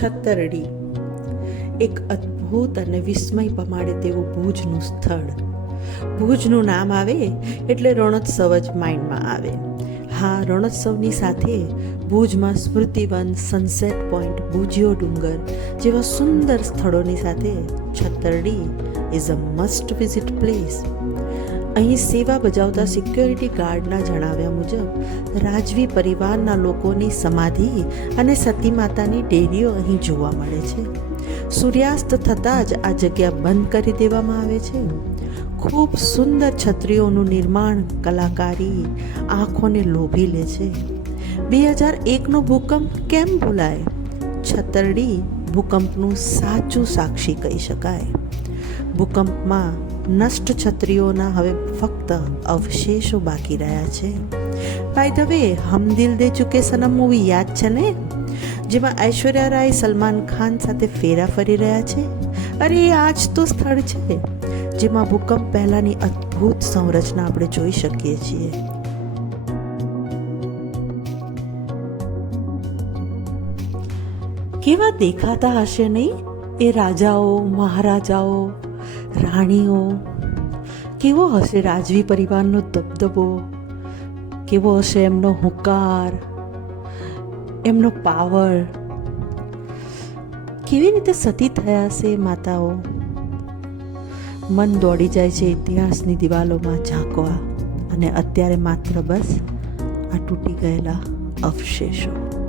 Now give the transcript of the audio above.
છતરડી, એક અદ્ભુત અને વિસ્મય પમાડે તેવું ભુજનું સ્થળ. ભુજનું નામ આવે એટલે રણોત્સવ જ માઇન્ડમાં આવે. હા, રણોત્સવની સાથે ભુજમાં સ્મૃતિવન, સનસેટ પોઈન્ટ, ભુજિયો ડુંગર જેવા સુંદર સ્થળોની સાથે Chhatardi is a must visit place. અહીં સેવા બજાવતા સિક્યોરિટી ગાર્ડના જણાવ્યા મુજબ રાજવી પરિવારના લોકોની સમાધિ અને સતી માતાની ડેરીઓ અહીં જોવા મળે છે. સૂર્યાસ્ત થતાં જ આ જગ્યા બંધ કરી દેવામાં આવે છે. ખૂબ સુંદર છત્રીઓનું નિર્માણ કલાકારી આંખોને લોભી લે છે. 2001નો ભૂકંપ કેમ ભૂલાય? છતરડી ભૂકંપનું સાચું સાક્ષી કહી શકાય. ભૂકંપમાં નષ્ટ છત્રીઓના હવે ફક્ત અવશેષો બાકી રહ્યા છે. બાય ધ વે, હમ દિલ દે ચુકે સનમ મૂવી યાદ છે ને, જેમાં ઐશ્વર્યા રાય સલમાન ખાન સાથે ફેરા ફરી રહ્યા છે? અરે આ જ તો સ્થળ છે જેમાં ભૂકંપ પહેલાંની અદ્ભુત સંરચના આપણે જોઈ શકીએ છીએ. કેવા દેખાતા હશે નહીં એ રાજાઓ, મહારાજાઓ, રાણીઓ? કેવો હશે રાજવી પરિવારનો દબદબો? કેવો હશે એમનો હુંકાર, એમનો પાવર? કેવી રીતે સતી થયા હશે માતાઓ? મન દોડી જાય છે ઇતિહાસની દિવાલોમાં ઝાંકવા, અને અત્યારે માત્ર બસ આ તૂટી ગયેલા અવશેષો.